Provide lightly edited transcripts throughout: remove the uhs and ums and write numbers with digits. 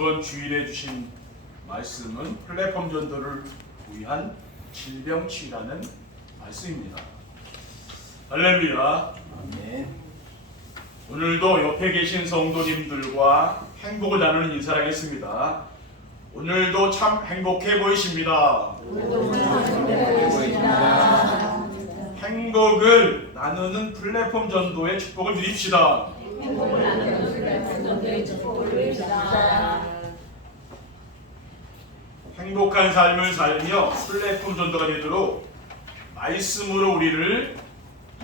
이번 주일에 주신 말씀은 플랫폼 전도를 위한 질병치유라는 말씀입니다. 할렐루야. 아멘. 오늘도 옆에 계신 성도님들과 행복을 나누는 인사를 하겠습니다. 오늘도 참 행복해 보이십니다. 행복을 나누는 플랫폼 전도의 축복을 누립시다. 행복한 삶을 살며 플랫폼 전도가 되도록 말씀으로 우리를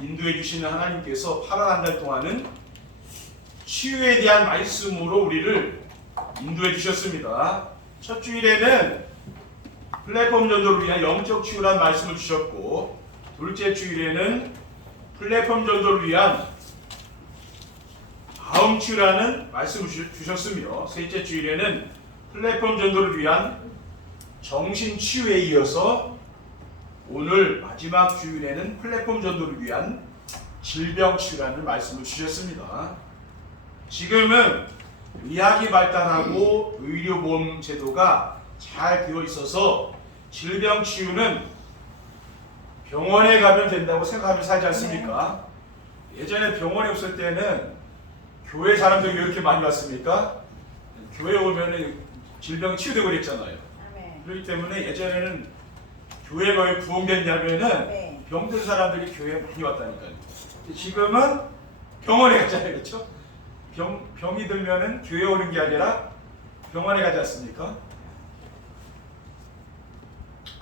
인도해 주시는 하나님께서 8월 한 달 동안은 치유에 대한 말씀으로 우리를 인도해 주셨습니다. 첫 주일에는 플랫폼 전도를 위한 영적 치유라는 말씀을 주셨고, 둘째 주일에는 플랫폼 전도를 위한 마음 치유라는 말씀을 주셨으며, 셋째 주일에는 플랫폼 전도를 위한 정신 치유에 이어서 오늘 마지막 주일에는 플랫폼 전도를 위한 질병 치유라는 말씀을 주셨습니다. 지금은 의학이 발달하고 의료보험 제도가 잘 되어 있어서 질병 치유는 병원에 가면 된다고 생각하며 살지 않습니까? 예전에 병원에 없을 때는 교회 사람들이 왜 이렇게 많이 왔습니까? 교회에 오면 질병이 치유되고 그랬잖아요. 그렇기 때문에 예전에는 교회가 왜 부흥됐냐면은 병든 사람들이 교회에 많이 왔다니까요. 지금은 병원에 가잖아요. 그렇죠? 병이 들면은 교회에 오는 게 아니라 병원에 가지 않습니까?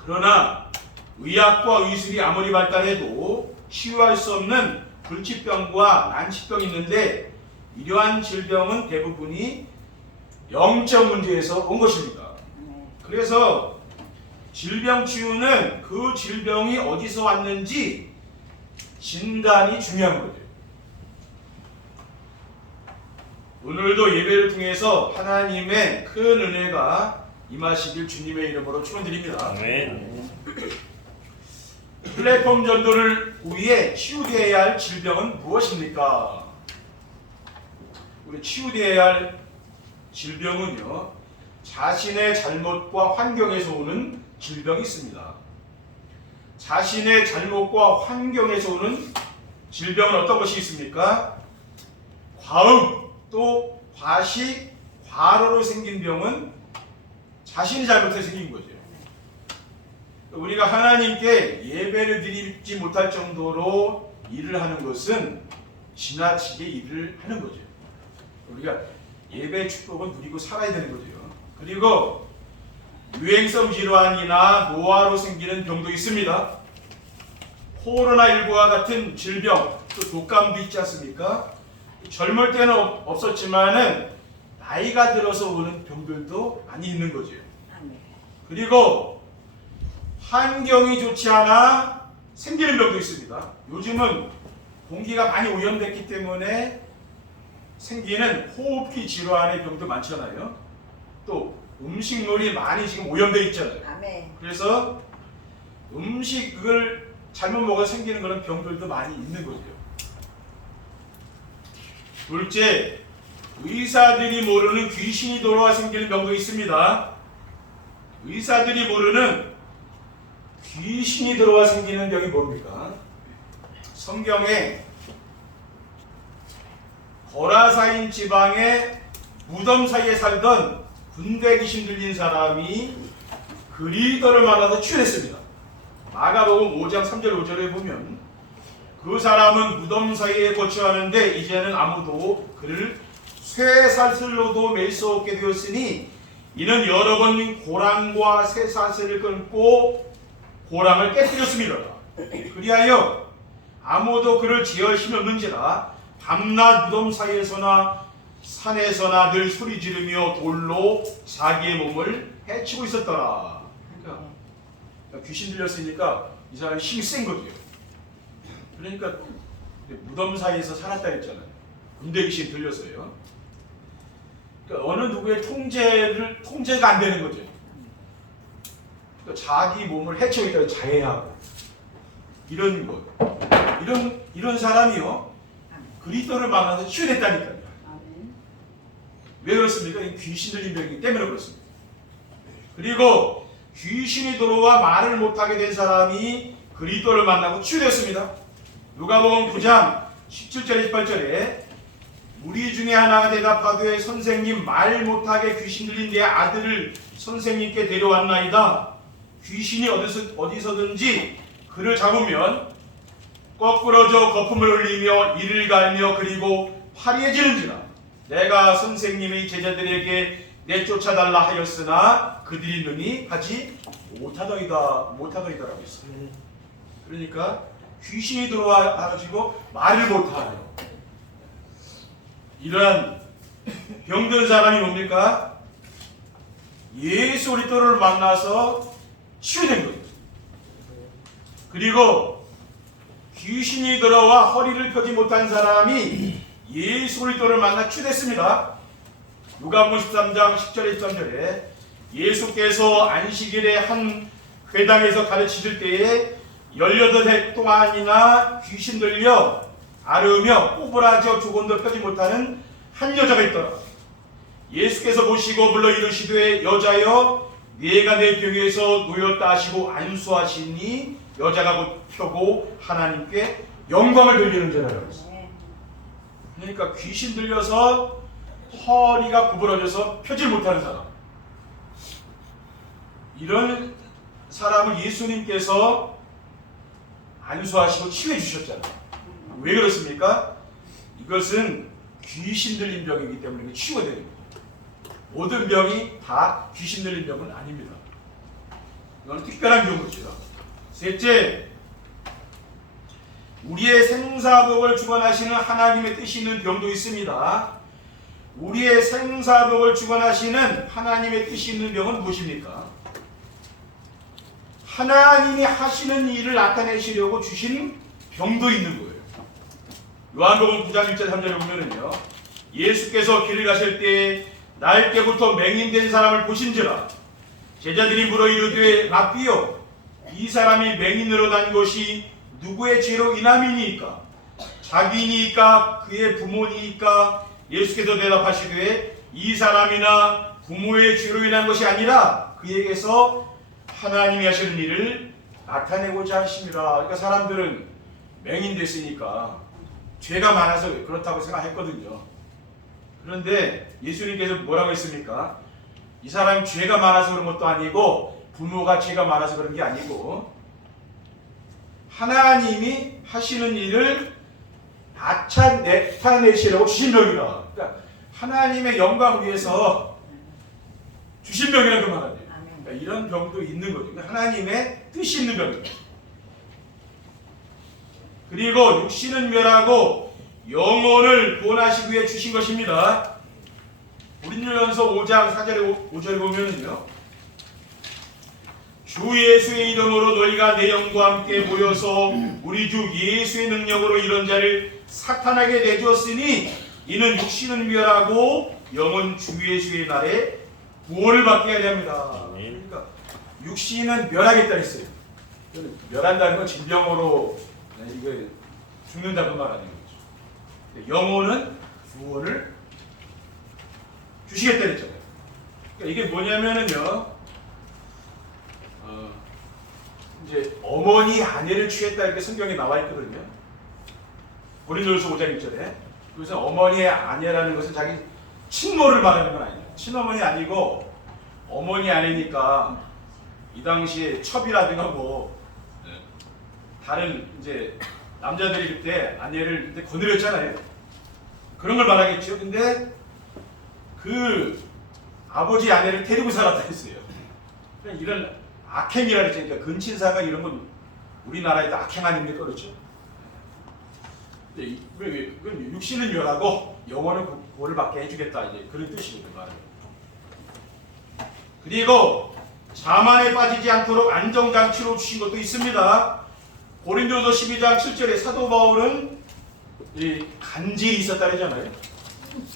그러나 의학과 의술이 아무리 발달해도 치유할 수 없는 불치병과 난치병이 있는데, 이러한 질병은 대부분이 영적 문제에서 온 것입니다. 그래서 질병 치유는 그 질병이 어디서 왔는지 진단이 중요한 거죠. 오늘도 예배를 통해서 하나님의 큰 은혜가 임하시길 주님의 이름으로 축원드립니다. 아멘. 플랫폼 전도를 위해 치유되어야 할 질병은 무엇입니까? 우리 치유되어야 할 질병은요, 자신의 잘못과 환경에서 오는 질병이 있습니다. 자신의 잘못과 환경에서 오는 질병은 어떤 것이 있습니까? 과음, 또 과식, 과로로 생긴 병은 자신이 잘못해서 생긴 거죠. 우리가 하나님께 예배를 드리지 못할 정도로 일을 하는 것은 지나치게 일을 하는 거죠. 우리가 예배 축복은 누리고 살아야 되는 거죠. 그리고 유행성 질환이나 노화로 생기는 병도 있습니다. 코로나19와 같은 질병, 또 독감도 있지 않습니까? 젊을 때는 없었지만은 나이가 들어서 오는 병들도 많이 있는 거죠. 그리고 환경이 좋지 않아 생기는 병도 있습니다. 요즘은 공기가 많이 오염됐기 때문에 생기는 호흡기 질환의 병도 많잖아요. 또 음식물이 많이 지금 오염되어 있잖아요. 그래서 음식을 잘못 먹어서 생기는 그런 병들도 많이 있는 거죠. 둘째, 의사들이 모르는 귀신이 돌아와 생기는 병도 있습니다. 의사들이 모르는 귀신이 들어와 생기는 병이 뭡니까? 성경에 거라사인 지방의 무덤 사이에 살던 군대 귀신 들린 사람이 그리스도를 만나서 치유했습니다. 마가복음 5장 3절 5절에 보면 그 사람은 무덤 사이에 거처하는데 이제는 아무도 그를 쇠사슬로도 맬 수 없게 되었으니 이는 여러 번 고랑과 쇠사슬을 끊고 고랑을 깨뜨렸습니다. 그리하여 아무도 그를 제할 힘이 없는지라 밤낮 무덤 사이에서나 산에서나 늘 소리 지르며 돌로 자기의 몸을 해치고 있었더라. 그러니까 귀신 들렸으니까 이 사람이 힘이 센 거죠. 그러니까 무덤 사이에서 살았다 했잖아요. 군대 귀신 들렸어요. 그러니까 어느 누구의 통제가 안 되는 거죠. 그러니까 자기 몸을 해치고 있다고 자해하고 이런 것, 이런 사람이요 그리스도를 만나서 치유됐다니까요. 왜 그렇습니까? 이 귀신 들린 병이기 때문에 그렇습니다. 그리고 귀신이 들어와 말을 못하게 된 사람이 그리스도를 만나고 치유됐습니다. 누가복음 9장 17절 18절에 무리 중에 하나가 대답하되 선생님, 말 못하게 귀신 들린 내 아들을 선생님께 데려왔나이다. 귀신이 어디서든지 그를 잡으면 거꾸러져 거품을 흘리며 이를 갈며 그리고 화려해지는지라. 내가 선생님의 제자들에게 내쫓아달라 하였으나 그들이 능히 하지 못하더이다라고 했어요. 그러니까 귀신이 들어와 가지고 말을 못하요. 이러한 병든 사람이 뭡니까? 예수 그리스도를 만나서 치유된 거예요. 그리고 귀신이 들어와 허리를 펴지 못한 사람이 예수 그리스도를 만나 치유됐습니다. 누가복음 13장 10절에 13절에 예수께서 안식일에 한 회당에서 가르치실 때에 18해 동안이나 귀신 들려 앓으며 꼬부라져 조금도 펴지 못하는 한 여자가 있더라. 예수께서 보시고 불러 이르시되 여자여 네가 내 병에서 놓였다 하시고 안수하시니 여자가 곧 펴고 하나님께 영광을 돌리는 자라고 했어요. 그러니까 귀신 들려서 허리가 구부러져서 펴질 못하는 사람, 이런 사람을 예수님께서 안수하시고 치유해 주셨잖아요. 왜 그렇습니까? 이것은 귀신 들린 병이기 때문에 치유가 되는 거예요. 모든 병이 다 귀신 들린 병은 아닙니다. 이건 특별한 경우죠. 셋째, 우리의 생사복을 주관하시는 하나님의 뜻이 있는 병도 있습니다. 우리의 생사복을 주관하시는 하나님의 뜻이 있는 병은 무엇입니까? 하나님이 하시는 일을 나타내시려고 주신 병도 있는 거예요. 요한복음 9장 1절 3절에 보면은요, 예수께서 길을 가실 때 날때부터 맹인된 사람을 보신지라. 제자들이 물어 이르되 라삐요, 이 사람이 맹인으로 난 것이 누구의 죄로 인함이니까? 자기니까 그의 부모니까? 예수께서 대답하시되 이 사람이나 부모의 죄로 인한 것이 아니라 그에게서 하나님이 하시는 일을 나타내고자 하심이라. 그러니까 사람들은 맹인됐으니까 죄가 많아서 그렇다고 생각했거든요. 그런데 예수님께서 뭐라고 했습니까? 이 사람이 죄가 많아서 그런 것도 아니고 부모가 죄가 많아서 그런 게 아니고 하나님이 하시는 일을 나타내시려고 주신 병이다. 그러니까 하나님의 영광을 위해서 주신 병이라는 그 말 아니에요. 그러니까 이런 병도 있는 거죠. 그러니까 하나님의 뜻이 있는 병입니다. 그리고 육신은 멸하고 영혼을 구원하시기 위해 주신 것입니다. 고린도전서 5장 4절에 5절에 보면은요, 주 예수의 이름으로 너희가 내 영과 함께 모여서 우리 주 예수의 능력으로 이런 자를 사탄에게 내주었으니 이는 육신은 멸하고 영은 주 예수의 날에 구원을 받게 하려 합니다. 그러니까 육신은 멸하겠다 했어요. 멸한다는 건 질병으로 이거 죽는다고 말하는 거죠. 영혼은 구원을 주시겠다 했잖아요. 그러니까 이게 뭐냐면은요, 이제 어머니 아내를 취했다 이렇게 성경에 나와 있거든요. 고린도전서 5장 1절에. 그래서 어머니의 아내라는 것은 자기 친모를 말하는 건 아니에요. 친어머니 아니고 어머니 아내니까 이 당시에 첩이라든가 뭐 다른 이제 남자들이 그때 아내를 그때 거느렸잖아요. 그런 걸 말하겠죠. 근데 그 아버지 아내를 데리고 살았다 했어요. 이런 악행이라 그랬으니까 근친사가 이런 건 우리나라에도 악행 아닙니까? 그렇죠? 육신은 멸하고 영혼은 구원을 받게 해주겠다, 이제 그런 뜻이거든요. 그리고 자만에 빠지지 않도록 안정장치로 주신 것도 있습니다. 고린도서 12장 7절에 사도 바울은 이 간질이 있었다 그러잖아요.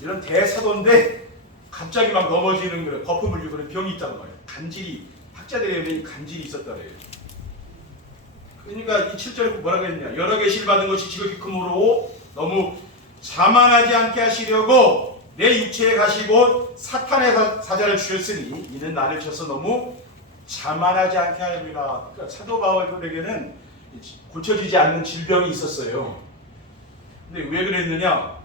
이런 대사도인데 갑자기 막 넘어지는 그런 거품을 주고 그런 병이 있단 말이에요. 간질이, 학자들의 간질이 있었다 그래요. 그러니까 이 7절에 뭐라고 했냐, 여러 계시를 받은 것이 지극히 크므로 너무 자만하지 않게 하시려고 내 육체에 가시고 사탄의 사자를 주셨으니 이는 나를 쳐서 너무 자만하지 않게 하리라. 그러니까 사도 바울에게는 고쳐지지 않는 질병이 있었어요. 근데 왜 그랬느냐?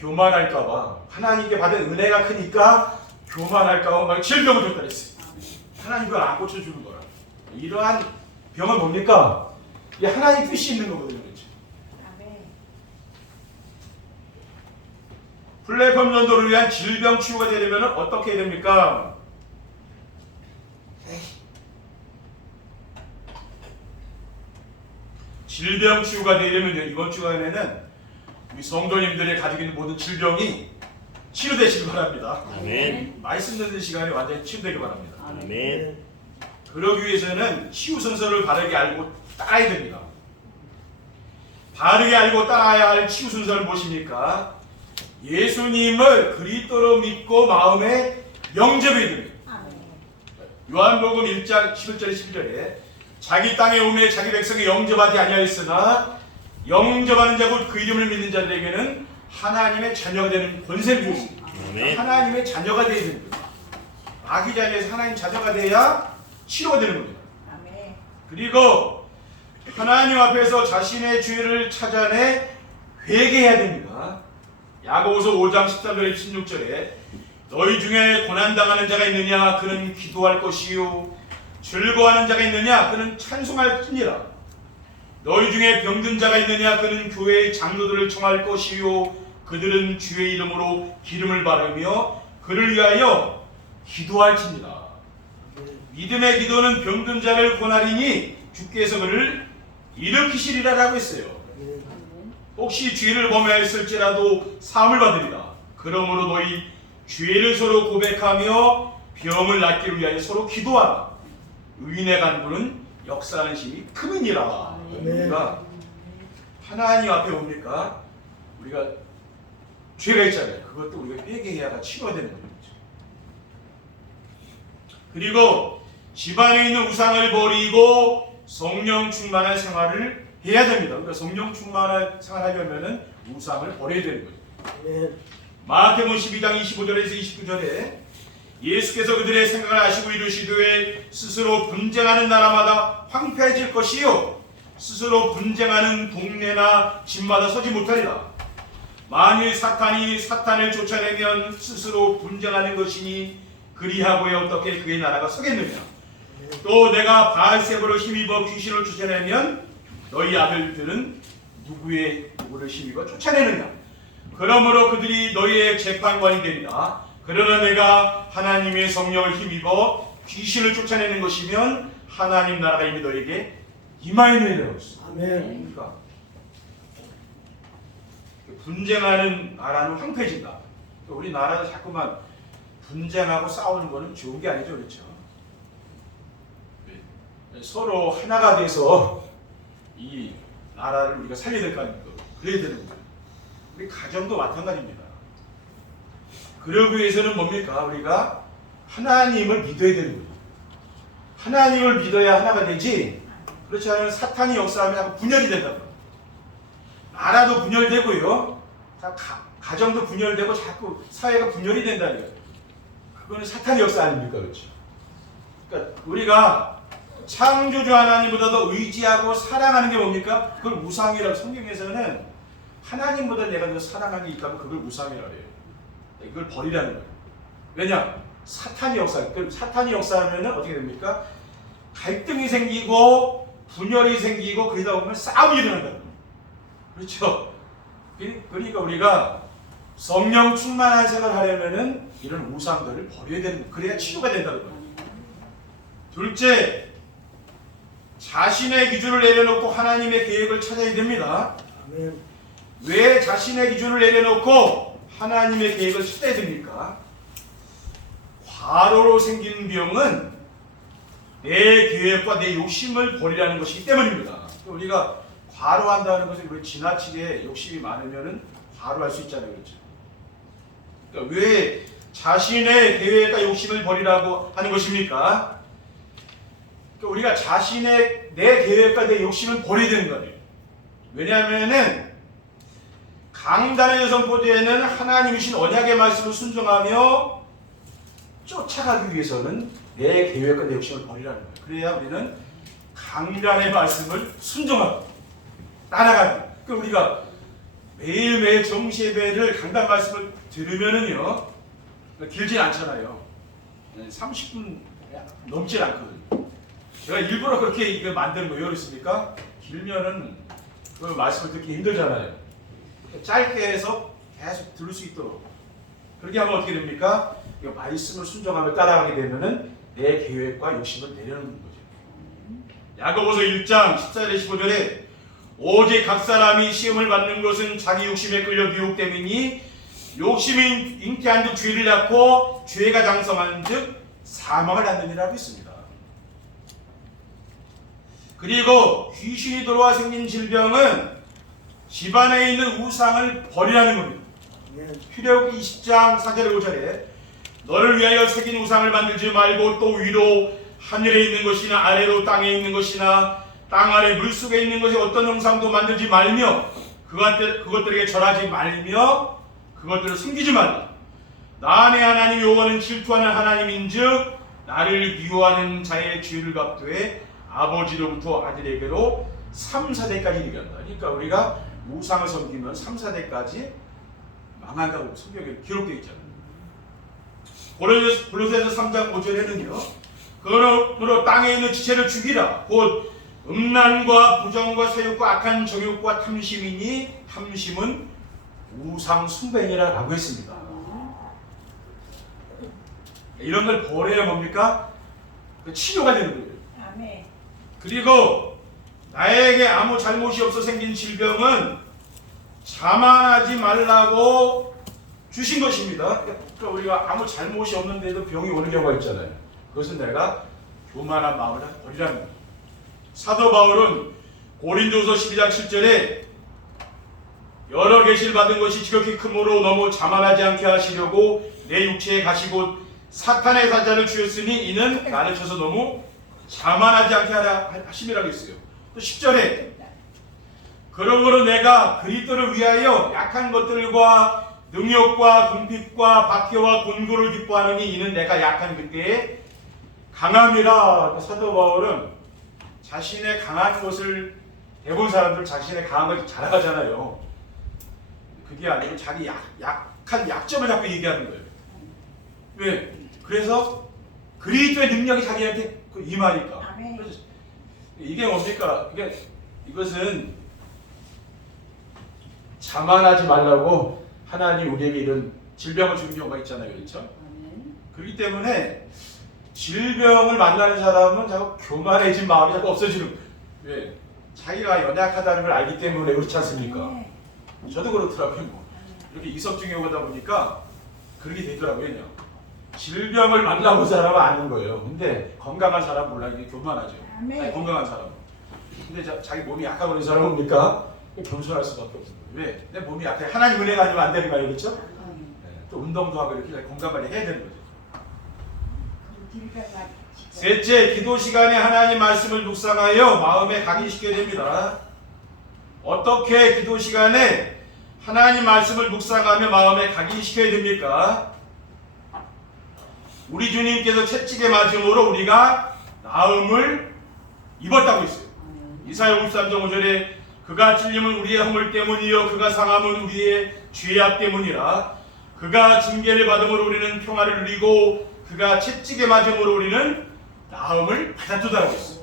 교만할까봐. 하나님께 받은 은혜가 크니까 교만할까봐 막 질병을 줬다 그랬어요. 하나님 그걸 안 고쳐주는 거라. 이러한 병은 뭡니까? 이게 하나님 뜻이 있는 거거든요. 그렇죠? 플랫폼 전도를 위한 질병 치유가 되려면 어떻게 됩니까? 질병 치유가 되려면 이번 주간에는 우리 성도님들이 가지고 있는 모든 질병이 치유되시길 바랍니다. 아멘. 말씀 듣는 시간이 완전히 치유되길 바랍니다. 아멘. 그러기 위해서는 치유 순서를 바르게 알고 따라야 됩니다. 바르게 알고 따라야 할 치유 순서는 무엇입니까? 예수님을 그리스도로 믿고 마음에 영접해야 됩니다. 요한복음 1장 11절에 12절에 자기 땅에 오매 자기 백성이 영접하지 아니하였으나 영접하는 자고 그 이름을 믿는 자들에게는 하나님의 자녀가 되는 권세를 주었습니다. 하나님의 자녀가 되어야 됩니다. 아기 자녀에서 하나님 자녀가 돼야 치료가 되는 겁니다. 그리고 하나님 앞에서 자신의 죄를 찾아내 회개해야 됩니다. 야고보서 5장 13절에 16절에 너희 중에 고난당하는 자가 있느냐 그는 기도할 것이요 즐거워하는 자가 있느냐 그는 찬송할지니라. 너희 중에 병든 자가 있느냐 그는 교회의 장로들을 청할 것이요 그들은 주의 이름으로 기름을 바르며 그를 위하여 기도할지니라. 믿음의 기도는 병든 자를 권하리니 주께서 그를 일으키시리라라고 했어요. 혹시 죄를 범하였을지라도 사함을 받으리라. 그러므로 너희 죄를 서로 고백하며 병을 낫기를 위하여 서로 기도하라. 의인의 간구는 역사하는 힘이 크느니라. 우리가 하나님 앞에 옵니까? 우리가 죄가 있잖아요. 그것도 우리가 회개해야 치유가 되는 거죠. 그리고 집안에 있는 우상을 버리고 성령 충만한 생활을 해야 됩니다. 그러니까 성령 충만한 생활하려면은 우상을 버려야 되는 거죠. 마태복음 12장 25절에서 29절에 예수께서 그들의 생각을 아시고 이르시되 스스로 분쟁하는 나라마다 황폐해질 것이요 스스로 분쟁하는 동네나 집마다 서지 못하리라. 만일 사탄이 사탄을 쫓아내면 스스로 분쟁하는 것이니 그리하고야 어떻게 그의 나라가 서겠느냐. 또 내가 바알세바로 힘입어 귀신을 쫓아내면 너희 아들들은 누구를 힘입어 쫓아내느냐. 그러므로 그들이 너희의 재판관이 되리라. 그러나 내가 하나님의 성령을 힘입어 귀신을 쫓아내는 것이면 하나님 나라가 이미 너희에게 임하였느니라. 아멘. 그러니까 분쟁하는 나라는 황폐해진다. 우리 나라가 자꾸만 분쟁하고 싸우는 거는 좋은 게 아니죠, 그렇죠? 서로 하나가 돼서 이 나라를 우리가 살려야 될 거 아닙니까? 그래야 되는 거예요. 우리 가정도 마찬가지입니다. 그러기 위해서는 뭡니까? 우리가 하나님을 믿어야 되는 거예요. 하나님을 믿어야 하나가 되지. 그렇지 않으면 사탄이 역사하면 분열이 된다고. 나라도 분열되고요. 가정도 분열되고 자꾸 사회가 분열이 된다는 거예요. 그거는 사탄의 역사 아닙니까? 그렇죠? 그러니까 우리가 창조주 하나님보다도 의지하고 사랑하는 게 뭡니까? 그걸 우상이라고. 성경에서는 하나님보다 내가 더 사랑하는 게 있다면 그걸 우상이라고 해요. 이걸 버리라는 거예요. 왜냐? 사탄이 역사. 그럼 사탄이 역사하면 어떻게 됩니까? 갈등이 생기고 분열이 생기고 그러다 보면 싸움이 일어난다. 그렇죠? 그러니까 우리가 성령 충만한 생활을 하려면은 이런 우상들을 버려야 되는 거예요. 그래야 치유가 된다는 거예요. 둘째, 자신의 기준을 내려놓고 하나님의 계획을 찾아야 됩니다. 왜 자신의 기준을 내려놓고 하나님의 계획을 찾아야 됩니까? 과로로 생기는 병은 내 계획과 내 욕심을 버리라는 것이기 때문입니다. 우리가 과로한다는 것은 우리 지나치게 욕심이 많으면 과로할 수 있잖아요. 그렇죠? 그러니까 왜 자신의 계획과 욕심을 버리라고 하는 것입니까? 그러니까 우리가 내 계획과 내 욕심을 버려야 되는 거예요. 왜냐하면은 강단에 선포되는 하나님이신 언약의 말씀을 순종하며 쫓아가기 위해서는 내 계획과 내 욕심을 버리라는 거예요. 그래야 우리는 강단의 말씀을 순종하고 따라가는 거예요. 그럼 우리가 매일매일 정시예배를 강단 말씀을 들으면은요, 길진 않잖아요. 30분 넘질 않거든요. 제가 일부러 그렇게 이거 만드는 거예요. 그렇습니까? 길면은 그 말씀을 듣기 힘들잖아요. 짧게 해서 계속 들을 수 있도록. 그렇게 하면 어떻게 됩니까? 이 말씀을 순종하며 따라가게 되면은 내 계획과 욕심을 내려놓는 거죠. 야고보서 1장 14절 15절에 오직 각 사람이 시험을 받는 것은 자기 욕심에 끌려 미혹됨이니 욕심이 잉태한 즉 죄를 낳고 죄가 장성한 즉 사망을 낳느니라고 했습니다. 그리고 귀신이 들어와 생긴 질병은 집안에 있는 우상을 버리라는 겁니다. 출애굽기 20장 4절에 5절에 너를 위하여 새긴 우상을 만들지 말고 또 위로 하늘에 있는 것이나 아래로 땅에 있는 것이나 땅 아래 물속에 있는 것이 어떤 형상도 만들지 말며 그것들에게 절하지 말며 그것들을 숨기지 말라. 나 내 하나님 여호와는 질투하는 하나님인즉 나를 미워하는 자의 죄를 갚되 아버지로부터 아들에게로 3, 4대까지 이르게 한다. 그러니까 우리가 우상을 섬기면 3, 4대까지 망한다고 성경에 기록되어 있잖아요. 골로새서 3장 5절에는요. 그러므로 땅에 있는 지체를 죽이라. 곧 음란과 부정과 세욕과 악한 정욕과 탐심이니 탐심은 우상 숭배니라고 했습니다. 이런 걸 버려야 뭡니까? 치료가 되는 거예요. 아멘. 그리고 나에게 아무 잘못이 없어 생긴 질병은 자만하지 말라고 주신 것입니다. 그러니까 우리가 아무 잘못이 없는데도 병이 오는 경우가 있잖아요. 그것은 내가 교만한 마음을 버리라는 거예요. 사도 바울은 고린도서 12장 7절에 여러 계시를 받은 것이 지극히 크므로 너무 자만하지 않게 하시려고 내 육체에 가시고 사탄의 사자를 주였으니 이는 나를 쳐서 너무 자만하지 않게 하라 하심이라고 했어요. 또 10절에 그러므로 내가 그리스도를 위하여 약한 것들과 능욕과 궁핍과 박해와 곤고를 기뻐하느니 이는 내가 약한 그때에 강함이라. 사도 바울은 자신의 강한 것을 대부분 사람들 자신의 강한 것을 자랑하잖아요. 그게 아니고 자기 약한 약점을 자꾸 얘기하는 거예요. 왜? 그래서 그리스도의 능력이 자기한테 임하니까. 이게 뭡니까? 이것은 자만하지 말라고 하나님 우리에게 이런 질병을 주는 경우가 있잖아요. 그렇죠? 그렇기 때문에 질병을 만나는 사람은 자꾸 교만해진 마음이 자꾸 없어지는 거예요. 왜? 자기가 연약하다는 걸 알기 때문에 그렇지 않습니까? 저도 그렇더라고요. 뭐. 이렇게 이석증에 오다 보니까 그렇게 되더라고요. 그냥. 질병을 만나본 사람은 아는 거예요. 근데 건강한 사람은 몰라. 이게 교만하죠. 아니, 건강한 사람은. 근데 자기 몸이 약하고 있는 사람은 뭡니까? 겸손할 수밖에 없어요. 왜? 내 몸이 약해. 하나님 은혜가 아니면 안 되는 거 아니겠죠? 네. 또 운동도 하고 이렇게 건강 관리 해야 되는 거죠. 셋째, 기도 시간에 하나님 말씀을 묵상하여 마음에 각인시켜야 됩니다. 어떻게 기도 시간에 하나님 말씀을 묵상하며 마음에 각인시켜야 됩니까? 우리 주님께서 채찍에 맞음으로 우리가 나음을 입었다고 했어요. 이사야 53장 5절에 그가 찔림은 우리의 허물 때문이요 그가 상함은 우리의 죄악 때문이라. 그가 징계를 받음으로 우리는 평화를 누리고 그가 채찍에 맞음으로 우리는 나음을 받았도다라고 했어요.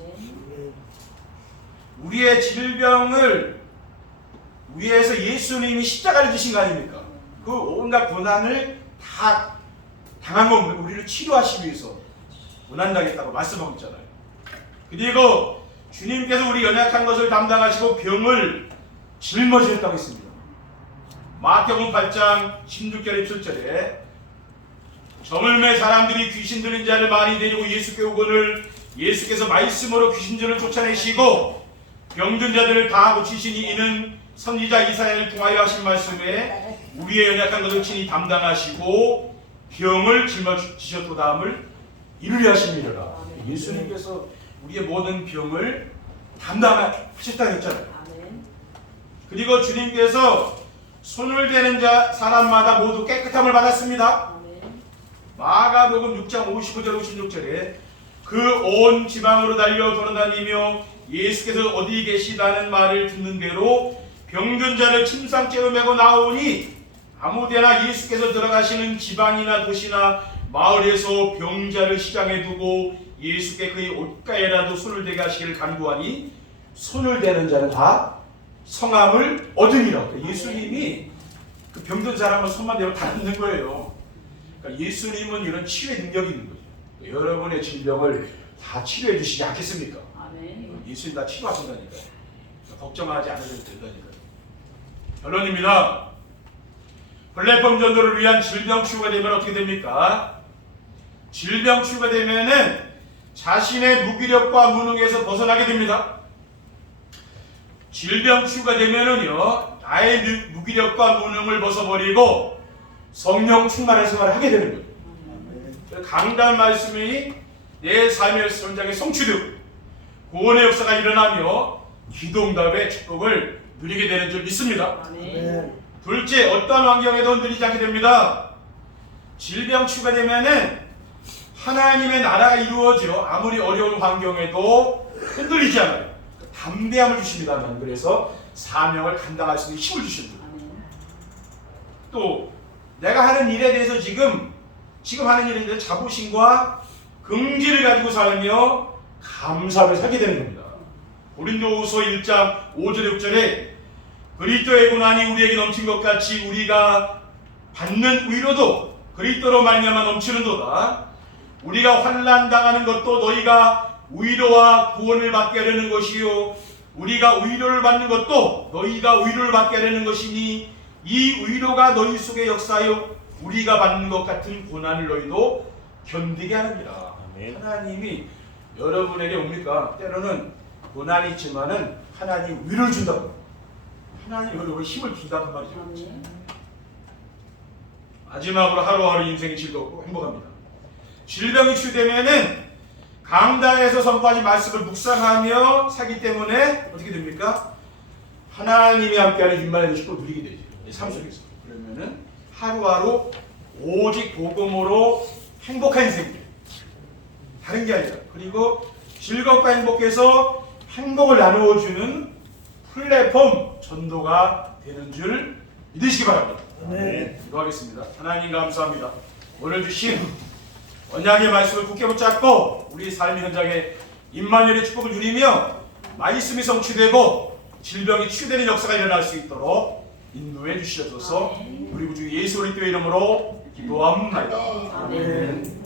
우리의 질병을 위해서 예수님이 십자가를 지신 거 아닙니까? 그 온갖 고난을 다 당한 건 우리를 치료하시기 위해서 고난당했다고 말씀하고 있잖아요. 그리고 주님께서 우리 연약한 것을 담당하시고 병을 짊어지셨다고 했습니다. 마태복음 8장 16절 17절에 저물매 사람들이 귀신 들린 자를 많이 데리고 예수께 오거늘 예수께서 말씀으로 귀신들을 쫓아내시고 병든 자들을 다 고치시니 이는 선지자 이사야를 통하여 하신 말씀에 우리의 연약한 것을 친히 담당하시고 병을 짊어지셨도다함을 이루려 하심이라. 예수님께서 우리의 모든 병을 담당하셨다고 했잖아요. 그리고 주님께서 손을 대는 사람마다 모두 깨끗함을 받았습니다. 마가복음 6장 55절 56절에 그 온 지방으로 달려 돌아다니며 예수께서 어디 계시다는 말을 듣는 대로 병든 자를 침상째로 메고 나오니 아무데나 예수께서 들어가시는 지방이나 도시나 마을에서 병자를 시장에 두고 예수께 그의 옷가에라도 손을 대게 하시기를 간구하니 손을 대는 자는 다 성함을 얻으니라. 예수님이 그 병든 사람을 손만 대면 다 낫는 거예요. 그러니까 예수님은 이런 치유의 능력이 있는 거죠. 여러분의 질병을 다 치료해 주시지 않겠습니까? 아멘. 예수님 다 치료하신다니까요. 걱정하지 않으셔도 된다니까요. 결론입니다. 플랫폼 전도를 위한 질병 치유가 되면 어떻게 됩니까? 질병 치유가 되면은 자신의 무기력과 무능에서 벗어나게 됩니다. 질병 치유가 되면은요, 나의 무기력과 무능을 벗어버리고 성령 충만한 생활을 하게 되는 거예요. 강단 말씀이 내 삶의 현장에 성취되고 구원의 역사가 일어나며 기도응답의 축복을 누리게 되는 줄 믿습니다. 아멘. 둘째, 어떤 환경에도 흔들리지 않게 됩니다. 질병 치유가 되면은 하나님의 나라가 이루어져 아무리 어려운 환경에도 흔들리지 않아요. 담대함을 주십니다. 그래서 사명을 감당할 수 있는 힘을 주십니다. 또 내가 하는 일에 대해서 지금 하는 일에 대해서 자부심과 긍지를 가지고 살며 감사를 살게 되는 겁니다. 고린도후서 1장 5절 6절에 그리스도의 고난이 우리에게 넘친 것 같이 우리가 받는 위로도 그리스도로 말미암아 넘치는도다. 우리가 환난 당하는 것도 너희가 위로와 구원을 받게 하려는 것이요 우리가 위로를 받는 것도 너희가 위로를 받게 하려는 것이니 이 위로가 너희 속에 역사하여 우리가 받는 것 같은 고난을 너희도 견디게 하느니라. 하나님이 여러분에게 옵니까? 때로는 고난이 있지만은 하나님 위로를 준다고. 하나님 여러분 힘을 준다는 말이죠. 마지막으로 하루하루 인생이 즐겁고 행복합니다. 질병이 치유되면은 강단에서 선포하신 말씀을 묵상하며 살기 때문에 어떻게 됩니까? 하나님이 함께하는 임만의 축복을 누리게 되죠. 삶 속에서. 그러면은 하루하루 오직 복음으로 행복한 인생이에요. 다른 게 아니라. 그리고 즐겁고 행복해서 행복을 나누어주는 플랫폼 전도가 되는 줄 믿으시기 바랍니다. 네. 기도하겠습니다. 하나님 감사합니다. 오늘 주신 언약의 말씀을 굳게 붙잡고 우리 삶의 현장에 임마누엘의 축복을 누리며 말씀이 성취되고 질병이 치유되는 역사가 일어날 수 있도록 인도해 주시옵소서. 우리 구주 예수 그리스도의 이름으로 기도합니다. 아멘.